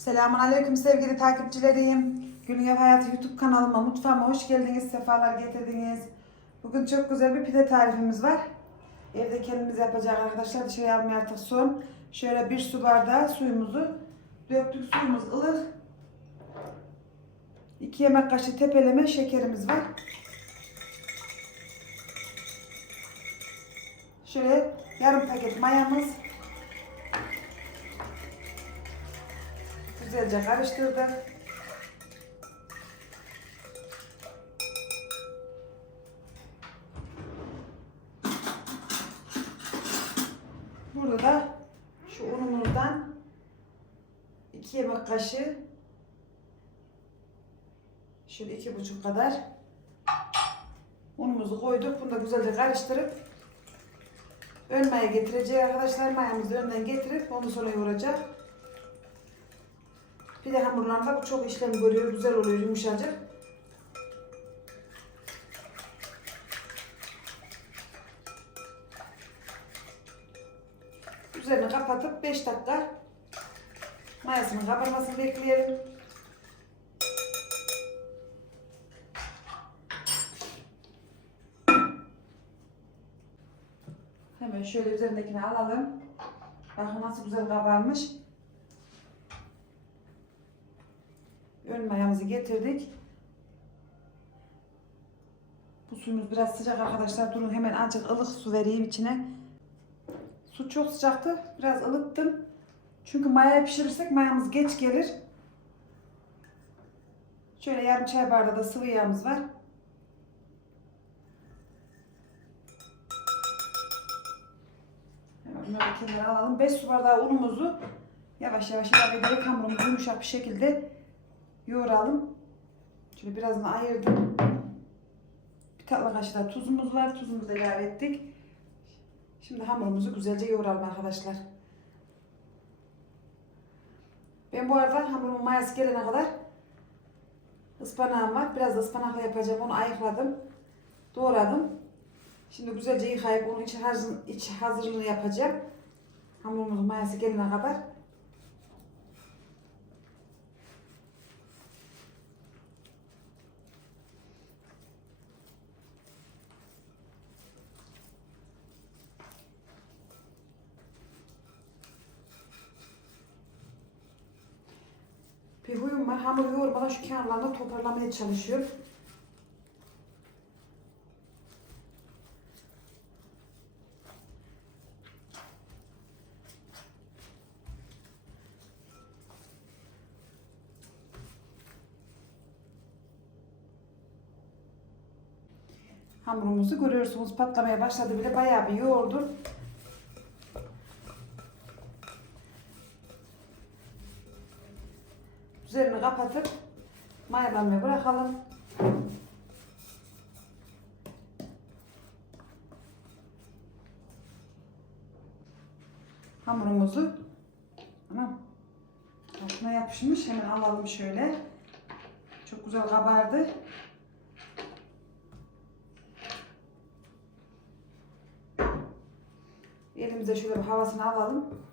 Selamun Aleyküm sevgili takipçilerim. Günün Ev Hayatı YouTube kanalıma, mutfağıma hoş geldiniz, sefalar getirdiniz. Bugün çok güzel bir pide tarifimiz var. Evde kendimiz yapacağız arkadaşlar. Dışarı almaya artık son. Şöyle bir su bardağı suyumuzu döktük. Suyumuz ılık. 2 yemek kaşığı tepeleme şekerimiz var. Şöyle yarım paket mayamız. Güzelce karıştırdık. Burada da şu unumuzdan 2 yemek kaşığı şöyle iki buçuk kadar unumuzu koyduk. Bunu da güzelce karıştırıp ön maya getireceğiz arkadaşlar. Mayamızı önden getirip ondan sonra yoğuracak. Pide hamurlarında bu çok işlem görüyor. Güzel oluyor yumuşacık. Üzerini kapatıp 5 dakika mayasının kabarmasını bekleyelim. Hemen şöyle üzerindekini alalım. Bakın nasıl güzel kabarmış. Ön mayamızı getirdik. Bu suyumuz biraz sıcak arkadaşlar. Durun hemen azıcık ılık su vereyim içine. Su çok sıcaktı. Biraz ılıttım. Çünkü mayayı pişirirsek mayamız geç gelir. Şöyle yarım çay bardağı da sıvı yağımız var. Hemen bunları kenara alalım. 5 su bardağı unumuzu yavaş yavaş ilave ederek hamurumuzu yumuşak bir şekilde yoğuralım. Şöyle birazını ayırdım. Bir tatlı kaşığı da tuzumuz var. Tuzumuzu da ilave ettik. Şimdi hamurumuzu güzelce yoğuralım arkadaşlar. Ben bu arada hamurumun mayası gelene kadar ıspanağım var. Biraz da ıspanakla yapacağım. Onu ayıkladım. Doğradım. Şimdi güzelce yıkayıp onun iç, hazır, iç hazırlığını yapacağım. Hamurumuzun mayası gelene kadar. Var. Hamur yoğurmadan şu kenarlarını toparlamaya çalışıyorum. Hamurumuzu görüyorsunuz patlamaya başladı bile bayağı bir yoğurdum. Üzerini kapatıp mayalanmaya bırakalım. Hamurumuzu Anam altına yapışmış. Hemen alalım şöyle. Çok güzel kabardı. Elimize şöyle bir havasını alalım.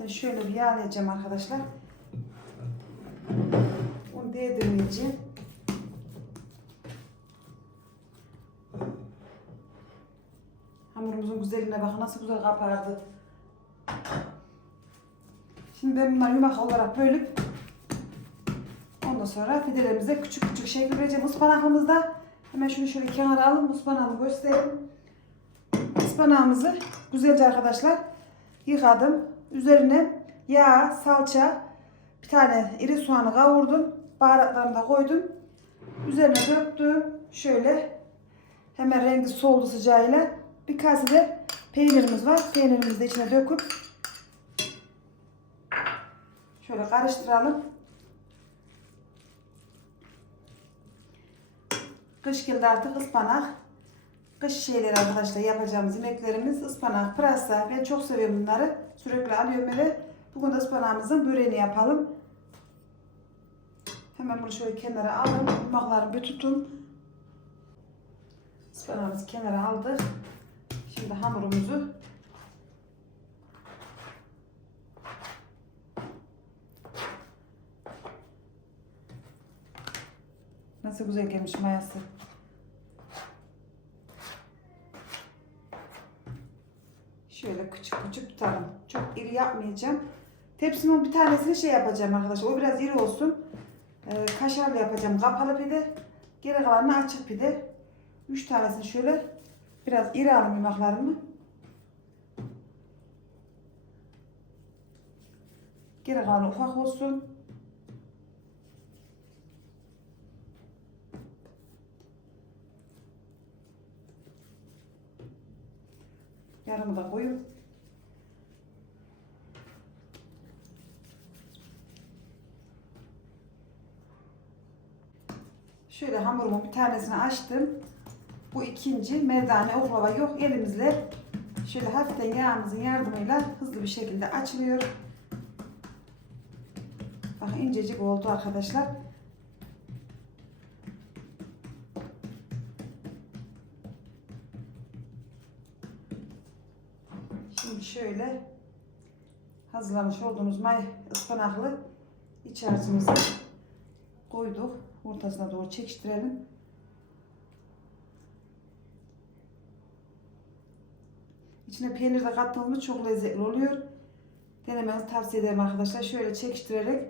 Hafiften şöyle bir yağlayacağım arkadaşlar. Onu değdirmeyeceğim. Hamurumuzun güzelliğine bakın nasıl güzel kabardı. Şimdi ben bunları yumak olarak bölüp ondan sonra fidelerimize küçük küçük şekil vereceğim. Ispanaklımızda hemen şunu şöyle kenara alalım. Ispanağımı göstereyim. Ispanağımızı güzelce arkadaşlar yıkadım. Üzerine yağ, salça, bir tane iri soğanı kavurdum. Baharatlarını da koydum. Üzerine döktüm. Şöyle hemen rengi soldu sıcağıyla. Bir kase de peynirimiz var. Peynirimizi de içine döküp şöyle karıştıralım. Kış geldi artık ıspanak. Kış şeyleri arkadaşlar yapacağımız yemeklerimiz ıspanak, pırasa. Ben çok seviyorum bunları. Sürekli alıyorum eve. Bugün de ıspanağımızın böreğini yapalım. Hemen bunu şöyle kenara alın. Yumaklarını bir tutun. Ispanağımızı kenara aldık. Şimdi hamurumuzu Nasıl güzel gelmiş mayası. Şöyle küçük küçük tutalım. Çok iri yapmayacağım. Tepsimin bir tanesini şey yapacağım arkadaşlar. O biraz iri olsun. Ee, kaşarlı yapacağım. Kapalı pide. Geri kalanını açık pide. Üç tanesini şöyle biraz iri alayım yumaklarımı. Geri kalanı ufak olsun. Yarımı da koyup Şöyle hamurumun bir tanesini açtım. Bu ikinci merdane oklava yok. Elimizle şöyle hafiften yağımızın yardımıyla hızlı bir şekilde açılıyor. Bakın incecik oldu arkadaşlar. Şimdi şöyle hazırlamış olduğumuz may ıspanaklı iç harcımızı koyduk. Ortasına doğru çekiştirelim. İçine peynir de kattığımız çok lezzetli oluyor. Denemenizi tavsiye ederim arkadaşlar. Şöyle çekiştirerek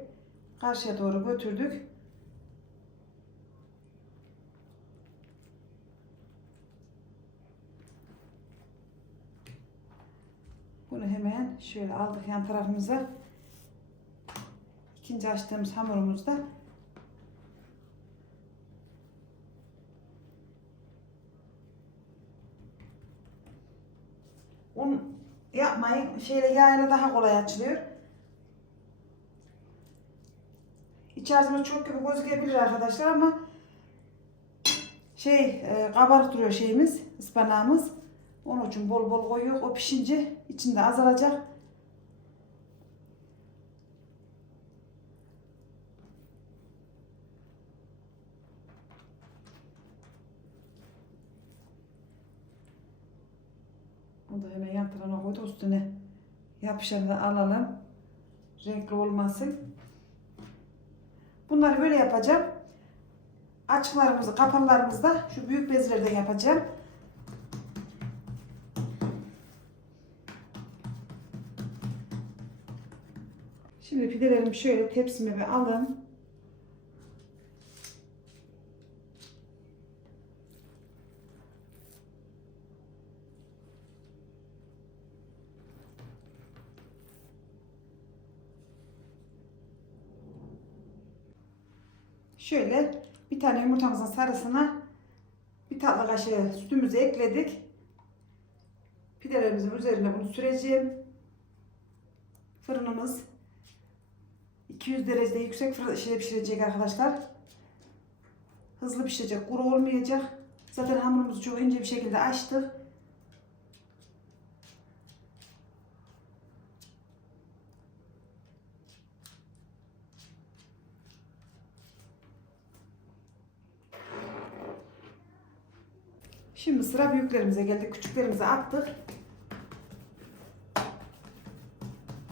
karşıya doğru götürdük. Bunu hemen şöyle aldık yan tarafımıza. İkinci açtığımız hamurumuzda un yapmayın. Şeyle yağ daha kolay açılıyor. İçerisinde çok gibi gözükebilir arkadaşlar ama şey e, kabarık duruyor şeyimiz, ıspanağımız. Onun için bol bol koyuyor. O pişince içinde azalacak. Onu da hemen yan tarafına koydu üstüne yapışanı alalım. Renkli olmasın. Bunları böyle yapacağım. Açıklarımızı, kapalılarımızı da şu büyük bezlerden yapacağım. Şimdi pidelerimi şöyle tepsime bir alın. Şöyle bir tane yumurtamızın sarısına bir tatlı kaşığı sütümüzü ekledik. Pidelerimizin üzerine bunu süreceğim. Fırınımız 200 derecede yüksek fırın şey pişirecek arkadaşlar. Hızlı pişecek, kuru olmayacak. Zaten hamurumuzu çok ince bir şekilde açtık. Şimdi sıra büyüklerimize geldik. Küçüklerimize attık.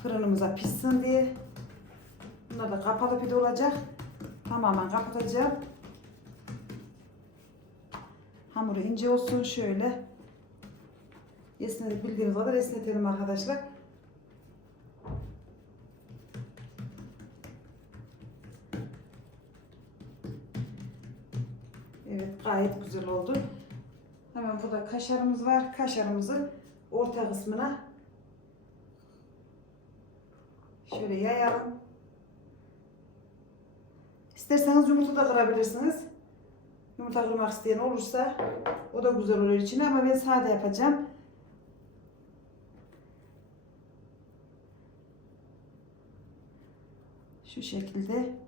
Fırınımıza pişsin diye. Bunlar da kapalı pide olacak. Tamamen kapatacağım. Hamuru ince olsun şöyle. Esnetebildiğimiz kadar esnetelim arkadaşlar. Evet gayet güzel oldu. Hemen burada kaşarımız var. Kaşarımızı orta kısmına şöyle yayalım. İsterseniz yumurta da kırabilirsiniz. Yumurta kırmak isteyen olursa o da güzel olur içine ama ben sade yapacağım. Şu şekilde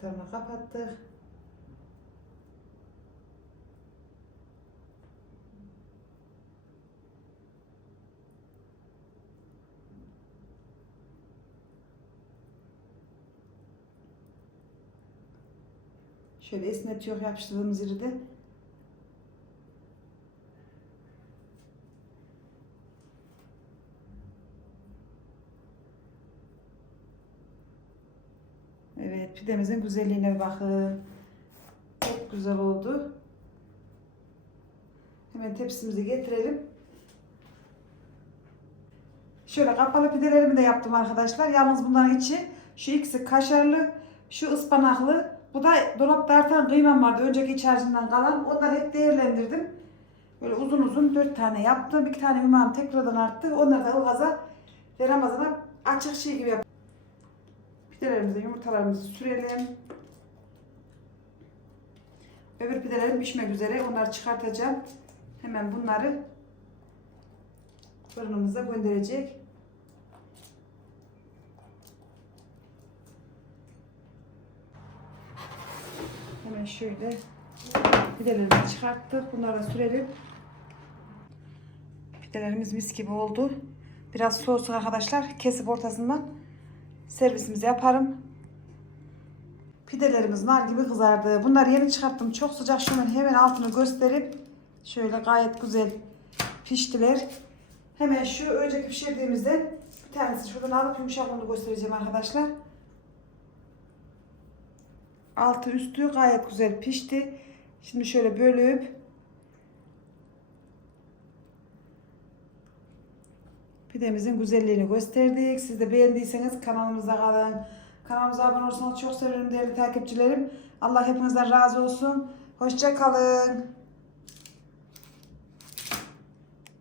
Tarafını kapattık. Şöyle esnetiyor yapıştırdığımız yeri de. Evet pidemizin güzelliğine bakın. Çok güzel oldu. Hemen tepsimizi getirelim. Şöyle kapalı pidelerimi de yaptım arkadaşlar. Yalnız bunların içi şu ikisi kaşarlı, şu ıspanaklı. Bu da dolapta artan kıymam vardı. Önceki iç kalan. Onları hep değerlendirdim. Böyle uzun uzun dört tane yaptım. İki tane ümam tekrardan arttı. Onları da ılgaza ve Ramazan'a açık şey gibi yaptım. Pidelerimize yumurtalarımızı sürelim. Öbür pidelerim pişmek üzere. Onları çıkartacağım. Hemen bunları fırınımıza gönderecek. Hemen şöyle pidelerimizi çıkarttık. Bunları da sürelim. Pidelerimiz mis gibi oldu. Biraz soğusun arkadaşlar. Kesip ortasından servisimizi yaparım. Pidelerimiz nar gibi kızardı. Bunları yeni çıkarttım. Çok sıcak. Şunun hemen altını gösterip şöyle gayet güzel piştiler. Hemen şu önceki pişirdiğimizden bir tanesi şuradan alıp yumuşaklığını göstereceğim arkadaşlar. Altı üstü gayet güzel pişti. Şimdi şöyle bölüp pidemizin güzelliğini gösterdik. Siz de beğendiyseniz kanalımıza kalın. Kanalımıza abone olursanız çok sevinirim değerli takipçilerim. Allah hepinizden razı olsun. Hoşça kalın.